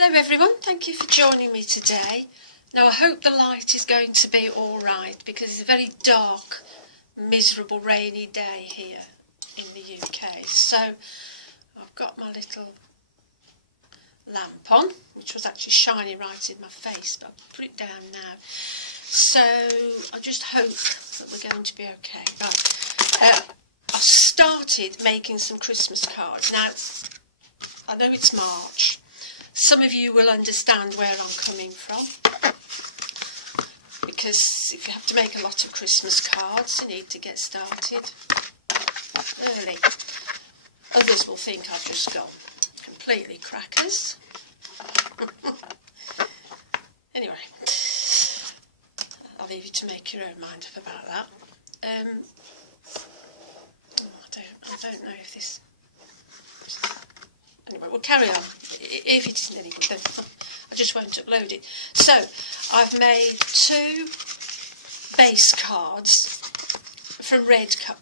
Hello everyone, thank you for joining me today. Now I hope the light is going to be alright because it's a very dark, miserable, rainy day here in the UK. So I've got my little lamp on, which was actually shining right in my face, but I'll put it down now. So I just hope that we're going to be okay. Right, I started making some Christmas cards. Now I know it's March. Some of you will understand where I'm coming from, because if you have to make a lot of Christmas cards, you need to get started early. Others will think I've just gone completely crackers. Anyway, I'll leave you to make your own mind up about that. I don't know if this... Anyway, we'll carry on. If it isn't any good, then I just won't upload it. So, I've made 2 base cards from red card.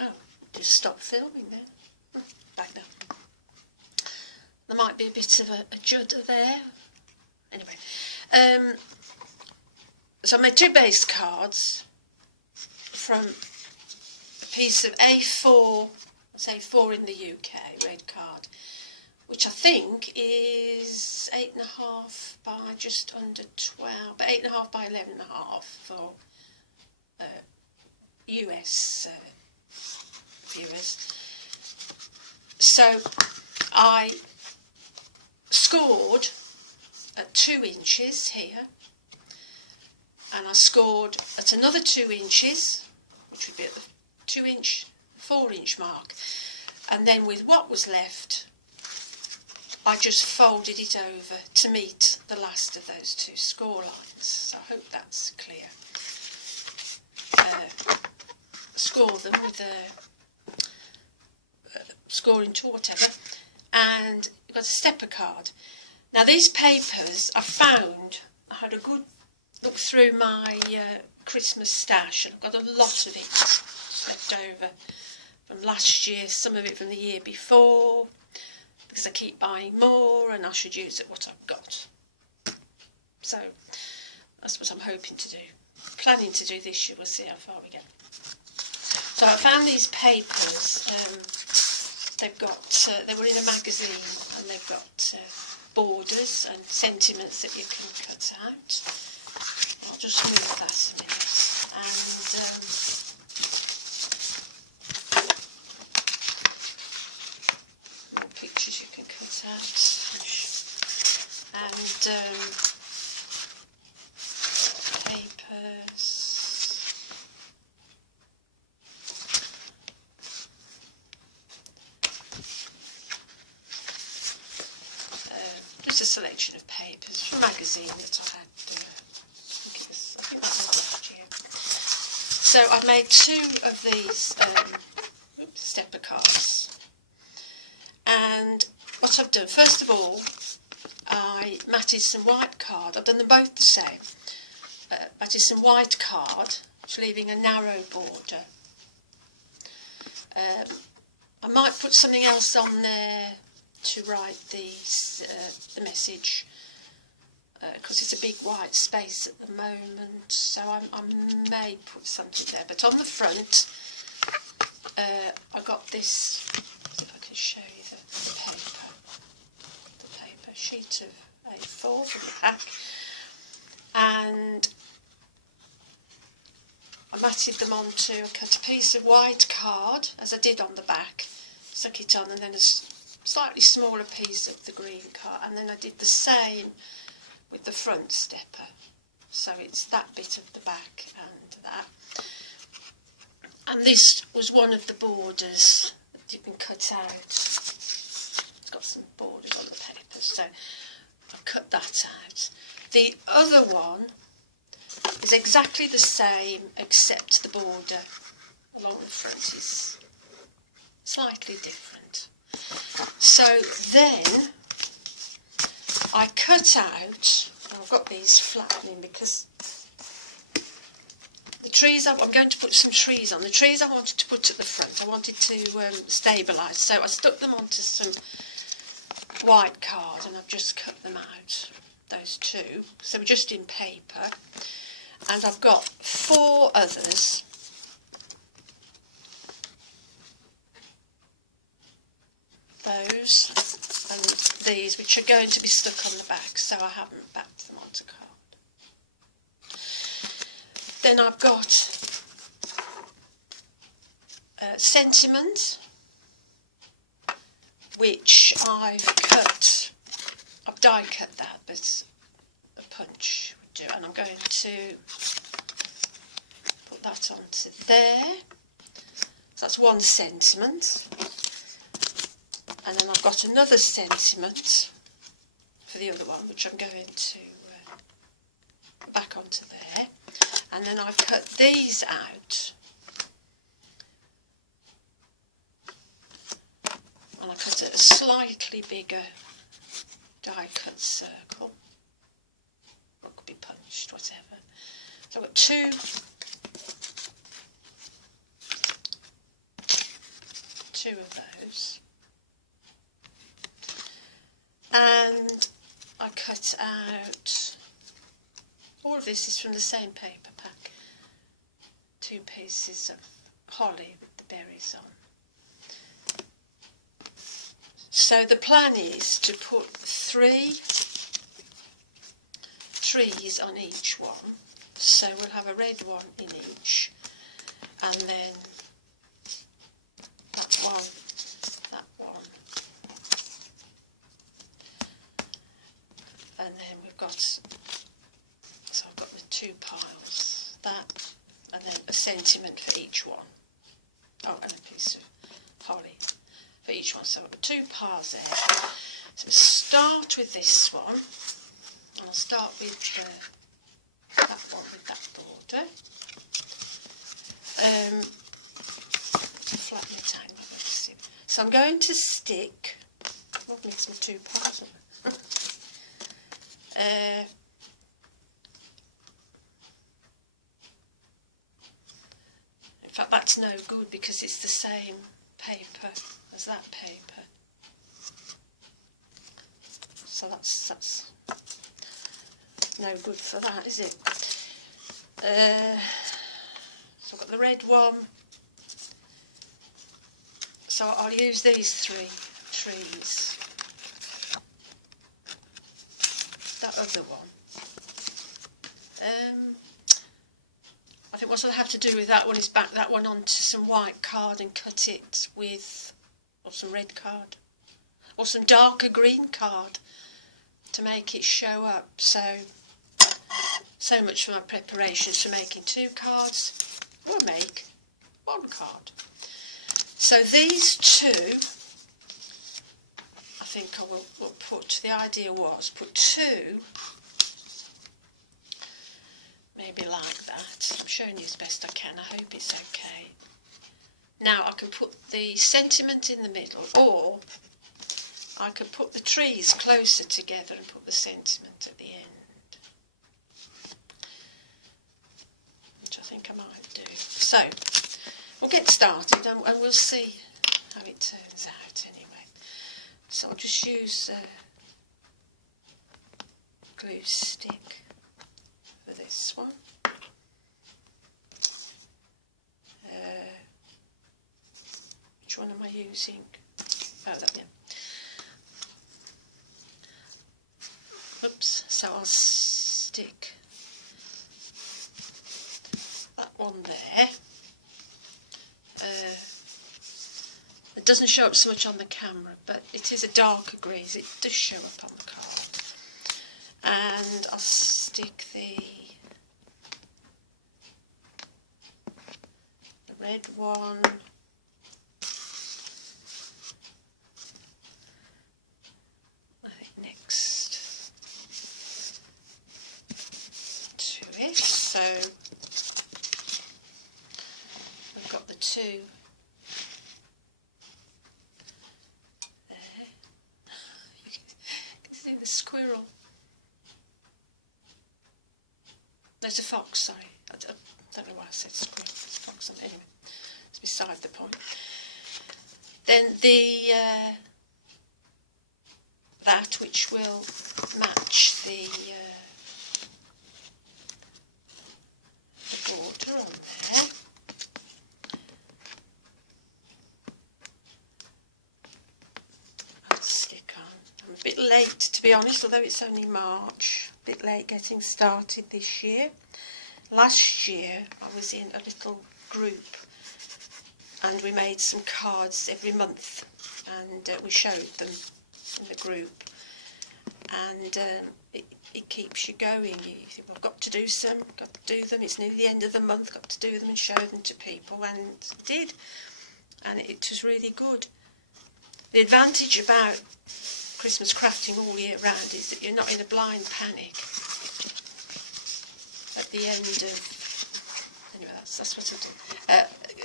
Oh, just stop filming there. Back down. There might be a bit of a judder there. Anyway, so I made 2 base cards from a piece of A4. Say 4 in the UK, red card, which I think is 8.5 by just under 12, but 8.5 by 11.5 for US viewers. So I scored at 2 inches here, and I scored at another 2 inches, which would be at the 4-inch mark, and then with what was left I just folded it over to meet the last of those 2 score lines. So I hope that's clear. Score them with a scoring tool, whatever, and you've got a stepper card. Now these papers I found, I had a good look through my Christmas stash, and I've got a lot of it left over from last year, some of it from the year before, because I keep buying more and I should use it what I've got. So that's what I'm hoping to do. Planning to do this year, we'll see how far we get. So I found these papers. They've got, they were in a magazine, and they've got borders and sentiments that you can cut out. I'll just move that a minute. And pictures you can cut out, and papers. Just a selection of papers from a magazine that I had. I think that's last year. So I've made 2 of these stepper cards. And what I've done, first of all, I matted some white card. I've done them both the same. Matted some white card, leaving a narrow border. I might put something else on there to write the message, because it's a big white space at the moment, so I may put something there. But on the front, I got this, if I can show you the paper sheet of A4 from the back, and I matted them onto, I cut a piece of white card, as I did on the back, stuck it on, and then a slightly smaller piece of the green card, and then I did the same with the front stepper. So it's that bit of the back and that. And this was one of the borders that had been cut out. It's got some borders on the paper, so I cut that out. The other one is exactly the same, except the border along the front is slightly different. So then I cut out, I've got these flattening because the trees, I'm going to put some trees on. The trees I wanted to put at the front, I wanted to stabilise, so I stuck them onto some white card, and I've just cut them out, those two. So we're just in paper. And I've got 4 others. Those and these, which are going to be stuck on the back, so I haven't backed them onto card. Then I've got Sentiment, which I've die cut that, but a punch would do, and I'm going to put that onto there. So that's one Sentiment. And then I've got another Sentiment for the other one, which I'm going to back onto there. And then I've cut these out. And I cut a slightly bigger die cut circle. Or it could be punched, whatever. So I've got two of those. And I cut out, all of this is from the same paper pack, 2 pieces of holly with the berries on. So the plan is to put 3 trees on each one, so we'll have a red one in each, and then that one, and then we've got, so I've got the 2 piles, that, and then a Sentiment for each one. Oh, and a piece of holly for each one. So I've got 2 piles there. So we'll start with this one, and I'll start with that one with that border. To flatten it out. So I'm going to stick, I'll mix my 2 piles up. In fact, that's no good because it's the same paper as that paper. So that's no good for that, is it? So I've got the red one. So I'll use these 3 trees. That other one. I think what I'll have to do with that one is back that one onto some white card and cut it with, or some red card, or some darker green card to make it show up. So much for my preparations for making 2 cards. We'll make 1 card. So these 2, I think I will put, the idea was put 2, maybe like that. I'm showing you as best I can, I hope it's okay. Now I can put the Sentiment in the middle, or I could put the trees closer together and put the Sentiment at the end, which I think I might do. So we'll get started and we'll see how it turns out anyway. So I'll just use glue stick for this one. Which one am I using? Oh, that one. Oops, so I'll stick that one there. It doesn't show up so much on the camera, but it is a darker green, it does show up on the card. And I'll stick the red one I think next to it. So we've got the 2 there. You can see the squirrel. There's a fox, sorry. I don't know why I said squirrel. There's a fox on it. Anyway, it's beside the point. Then the that, which will match the border on there. I'll stick on. I'm a bit late, to be honest, although it's only March. A bit late getting started this year. Last year I was in a little group and we made some cards every month, and we showed them in the group, and it keeps you going. You think, well, I've got to do some, got to do them, it's nearly the end of the month, got to do them and show them to people, and did, and it was really good. The advantage about Christmas crafting all year round is that you're not in a blind panic at the end of, anyway, that's what I do.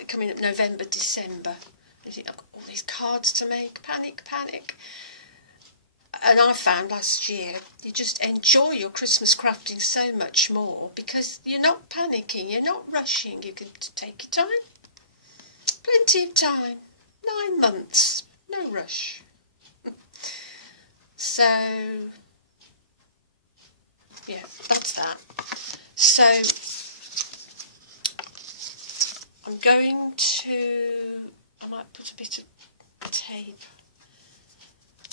Coming up November, December, you think, I've got all these cards to make, panic. And I found last year, you just enjoy your Christmas crafting so much more because you're not panicking, you're not rushing, you can take your time. Plenty of time, 9 months, no rush. So, yeah, that's that. So, I'm going to, I might put a bit of tape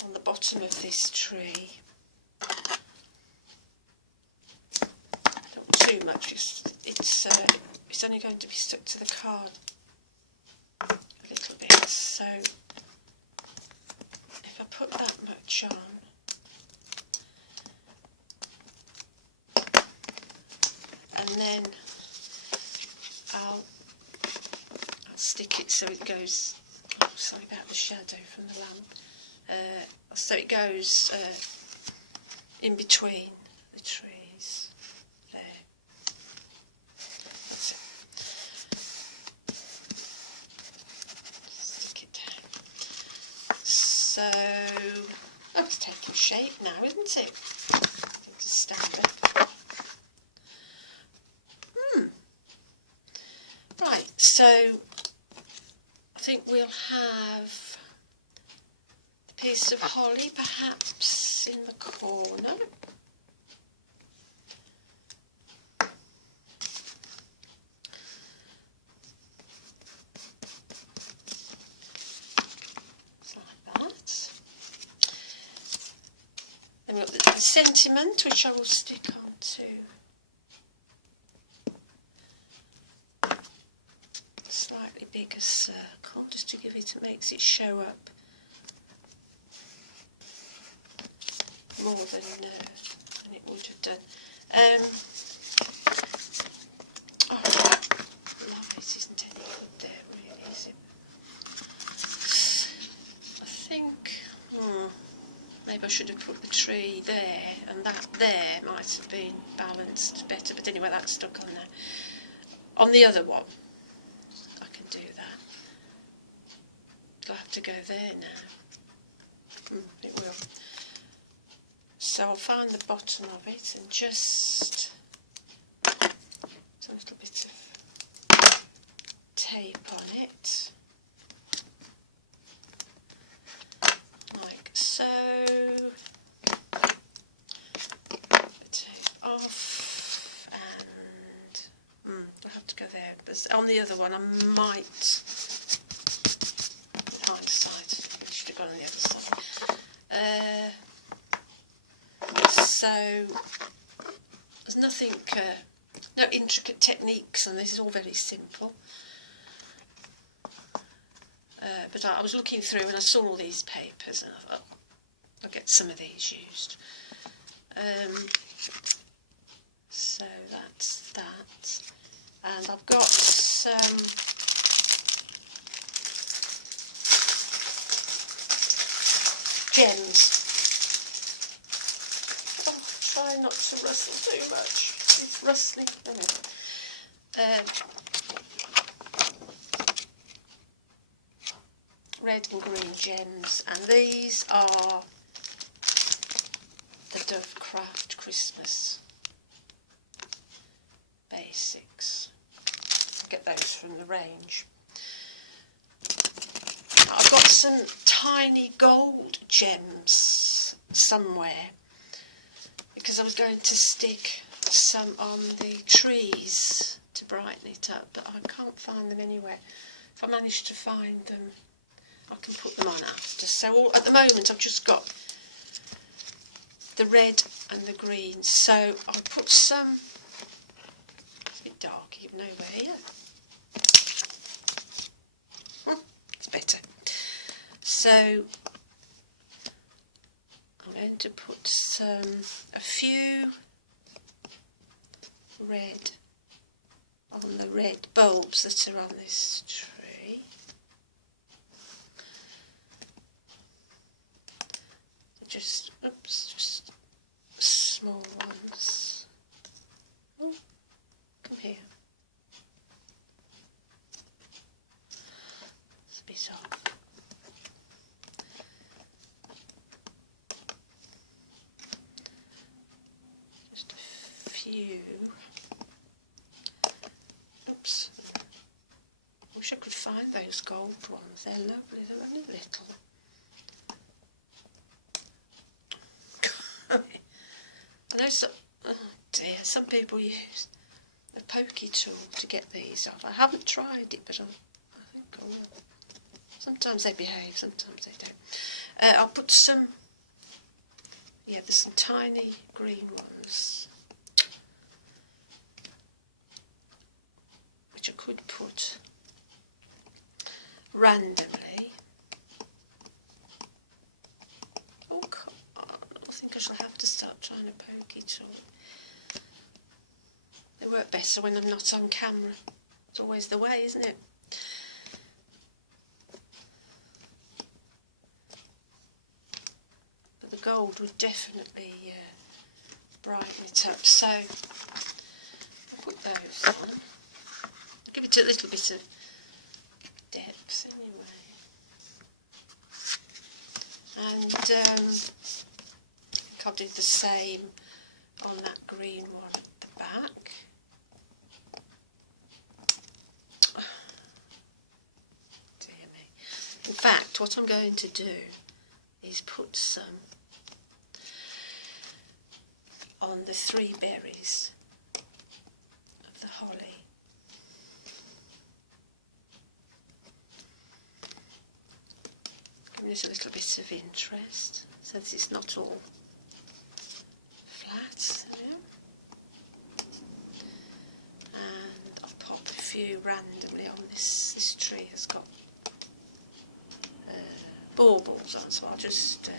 on the bottom of this tree. Not too much, it's only going to be stuck to the card a little bit. So, if I put that much on, and then I'll stick it so it goes, oh, sorry about the shadow from the lamp, so it goes in between the trees there. That's it. Stick it down. So, oh, it's taking shape now, isn't it? I think it's standard. Right, so I think we'll have a piece of holly perhaps in the corner. Like that. Then we've got the sentiment, which I will stick on to slightly bigger circle, just to give it, it makes it show up more than it would have done. Oh, light isn't any good there, really, is it? I think, maybe I should have put the tree there, and that there might have been balanced better, but anyway, that's stuck on there. On the other one, do that. I'll have to go there now. It will. So I'll find the bottom of it and just put a little bit of tape on it, like so. The tape off, and I'll have to go there. But on the other one, I might, with hindsight, I should have gone on the other side. So there's nothing, no intricate techniques, and this is all very simple. But I was looking through and I saw all these papers, and I thought, oh, I'll get some of these used. So that's that. And I've got some gems. Oh, try not to rustle too much. It's rustling. Red and green gems, and these are the Dovecraft Christmas basics. Get those from the range. I've got some tiny gold gems colours somewhere, because I was going to stick some on the trees to brighten it up, but I can't find them anywhere. If I manage to find them, I can put them on after. So at the moment I've just got the red and the green, so I'll put some, it's a bit dark even over here, it's better. So I'm going to put a few red on the red bulbs that are on this tree. Just small ones. Oh, come here. It's a bit off. Just a few. Oops. Wish I could find those gold ones. They're lovely. They're only little. I know some people use a pokey tool to get these off. I haven't tried it, but I think I will. Sometimes they behave, sometimes they don't. I'll put some, yeah, there's some tiny green ones, which I could put randomly. Oh, come on. I think I shall have to start trying a pokey tool. They work better when I'm not on camera. It's always the way, isn't it? But the gold would definitely brighten it up. So I'll put those on. I'll give it a little bit of depth anyway. And I think I'll do the same on that green one at the back. Dear me. In fact, what I'm going to do is put some on the 3 berries of the holly. Giving it a little bit of interest, since it's not all flat. And I'll pop a few randomly on this tree has got baubles on, so I'll just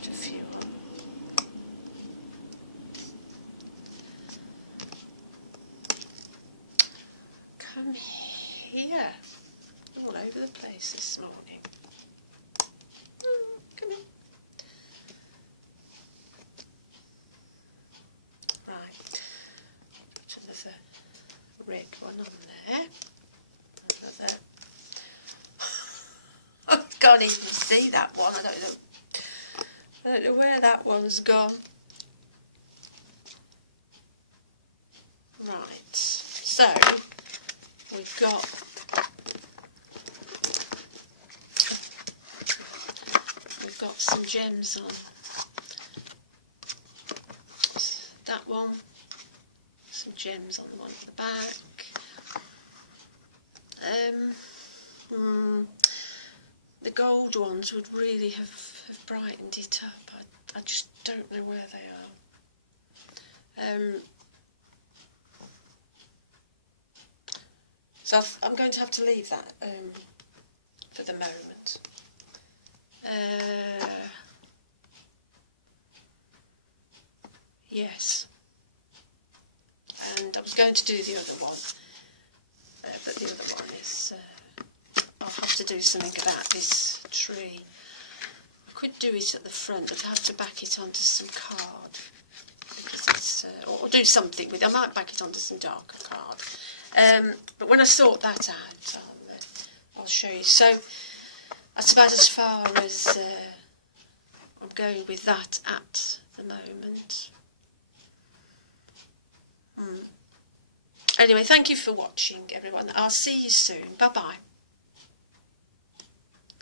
put a few on. Come here, all over the place this morning. Come in. Right, put another red one on there. Another. I can't even see that one. I don't know where that one's gone. Right, so we've got some gems on. That one, some gems on the one at the back. The gold ones would really have brightened it up. I just don't know where they are. So I'm going to have to leave that for the moment. Yes. And I was going to do the other one, but the other one is, I'll have to do something about this tree. I could do it at the front, but I have to back it onto some card, because it's, or do something with it. I might back it onto some darker card. But when I sort that out, I'll show you. So that's about as far as I'm going with that at the moment. Anyway, thank you for watching, everyone. I'll see you soon. Bye-bye.